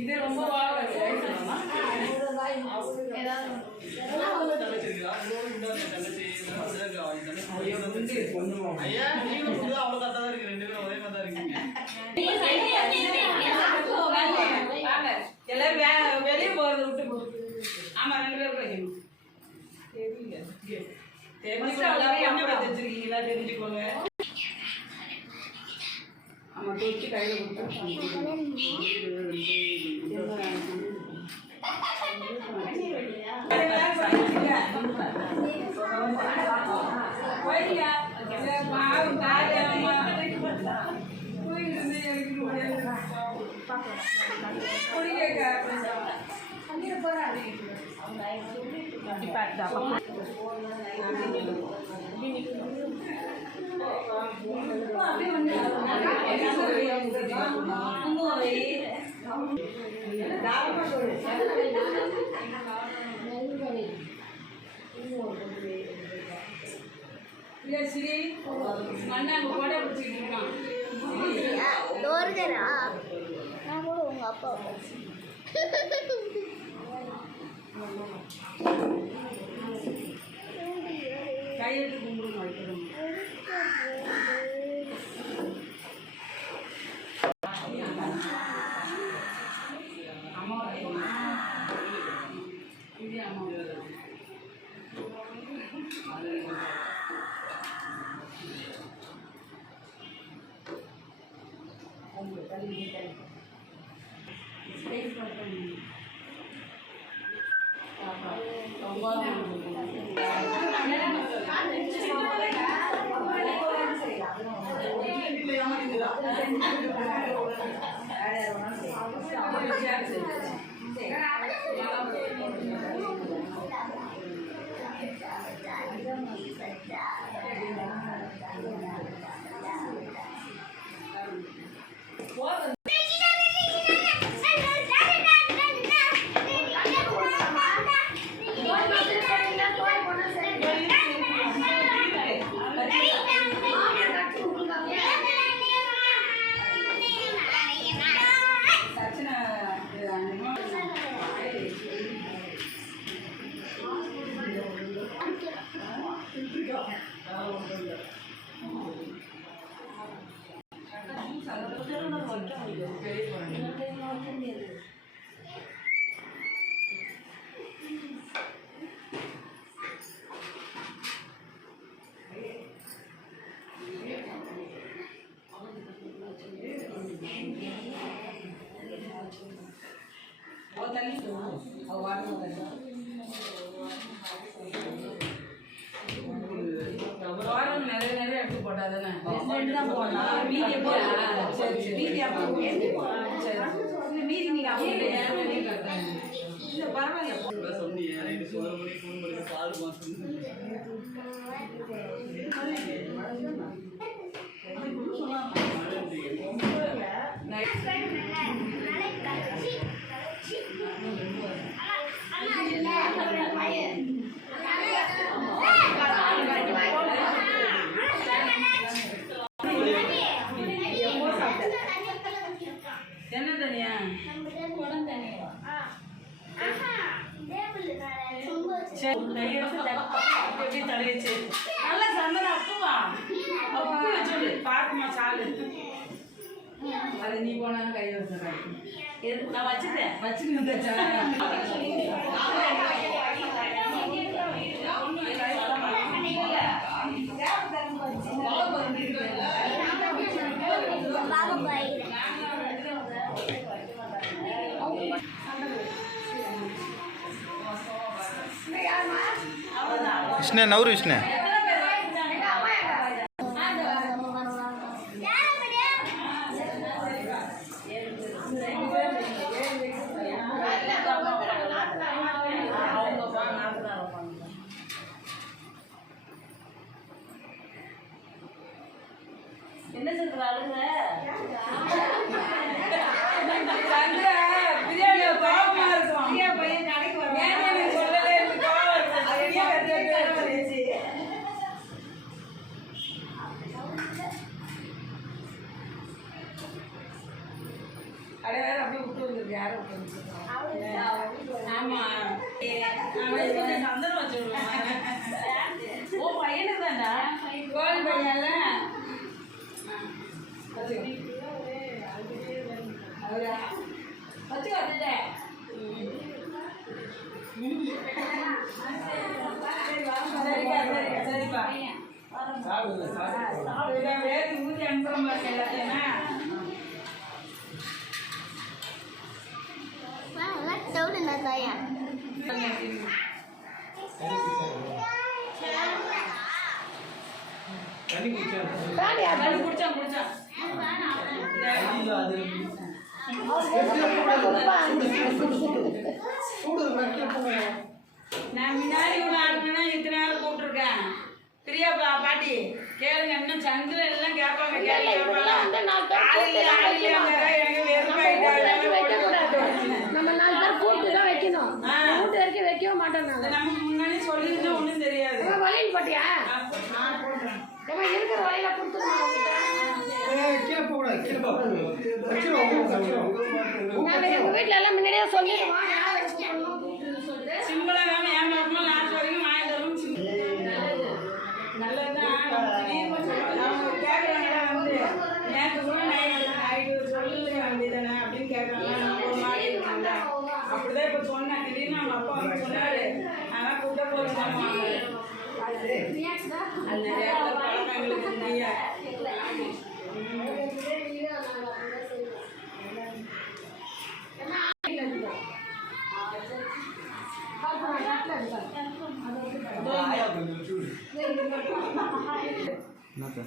இது ரொம்ப எல்லாரும் வெளியே போறது விட்டு ஆமா 2 பேர் வைக்கணும் தெரிஞ்சுக்கீங்களா தெரிஞ்சுக்கோங்க ஆமா தூக்கி கையில அப்பா கையெழுத்து கும்பிடுங்க வைக்கிறோம் அம்மா இது அம்மா நிறைய எடுத்து போட்டாதானே மீதி நீங்க பரவாயில்ல என்ன தனியா சரி சாலு அது நீ போனா கை வச்சுறேன் நான் வச்சுட்டேன் விஷ்ணு நவரு விஷ்ணு என்ன சொல்றாங்க ஆமா சந்தனம் வச்சு ஓ பையனுக்கு தான்டா கோழி பையன்ல வச்சு வந்துட்டேன் சரிப்பா வேறு ஊற்றி அனுப்புறோம் பாருங்க எல்லாத்தையுமே நான் முன்னாடி கூட ஆடுனா இத்தனை நேரம் கூப்பிட்டுருக்கேன் பிரியா பாட்டி கேளுங்க இன்னும் சந்திரன் எல்லாம் கேட்பாங்க வைக்கவே மாட்டோம் நமக்கு முன்னாடி சொல்லிருந்தா ஒன்றும் தெரியாது வலையில் போட்டியா இருக்கிற வலையில கொடுத்துருவோம் வீட்டுல எல்லாம் முன்னாடியே சொல்லிடுவோம் சிம்பிளா வேணும் ஏன் வரணும் லாஸ்ட் வரைக்கும் வாங்கி தரணும் நல்லதுதான் அவங்க கேட்கறாங்களா வந்து நேற்று கூட நைட்டு சொல்லுங்க வேண்டியதானே அப்படின்னு கேட்கறாங்க ஒரு மாதிரி இருக்காங்க அப்படிதான் இப்போ சொன்னேன் திடீர்னு அவங்க அப்பா வந்து சொன்னாரு ஆனால் கூட்ட போகிறாங்க அது நிறைய பழக்கம் எங்களுக்கு இல்லையா என்னத்த